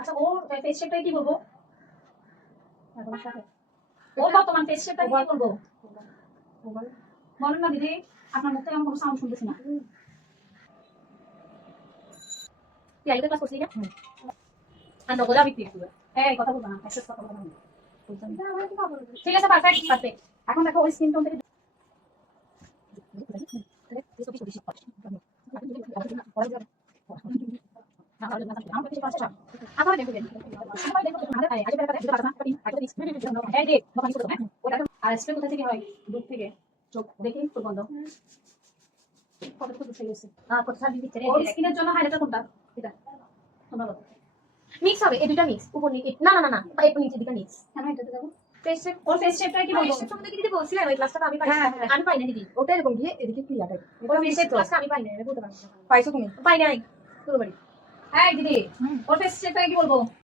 আচ্ছা ওর ফেস শেপটাকে কি বলবো? ওর বর্তমান ফেস শেপটাকে কি বলবো? বলেন না দিদি, আপনার মুখ থেকে আমি কোনো সাউন্ড শুনতেছি না। তুই আইতে ক্লাস করছিস না? আর নগদা বিক্রি করবে। এই কথা বলবা না, অ্যাক্সেস কথা বলবা না। ঠিক আছে, পারফেক্ট পারফেক্ট। এখন দেখো ওই স্কিন টোন থেকে আমার দেখো সবাই দেখো তোমাদের আজ বেলা দিতে পারছ না এই দেখ দোকানি করতে হ্যাঁ ওটা আর স্প্রে কোথা থেকে হয়? দুধ থেকে। চোখ দেখি তো বন্ধ কতটুকু দুধ গেছে কত সার দিতে রে ওর স্কিনের জন্য হাইলাইটার কোনটা? এটা তোমরা বলো। মিক্স হবে, এই দুটো মিক্স, উপর নিচে না না না না এই নিচে দুটো মিক্স। কেন এটাতে যাবো? ফেস শেপ ওর ফেস শেপটা কি বলবো? সম্বন্ধে দিদি বলছিলেন ওই ক্লাসটা আমি পাই না। আমি পাই না দিদি, ওটা এরকম দিয়ে এদিকে ক্লিয়ার টাইপ। ওই ফেস শেপ ক্লাসটা আমি পাই না, আমি বলতে পারবো না। পাইছো তুমি? পাই নাই তোর বাড়ি। এই দিদি ওর ফেস শেপটা কি বলবো?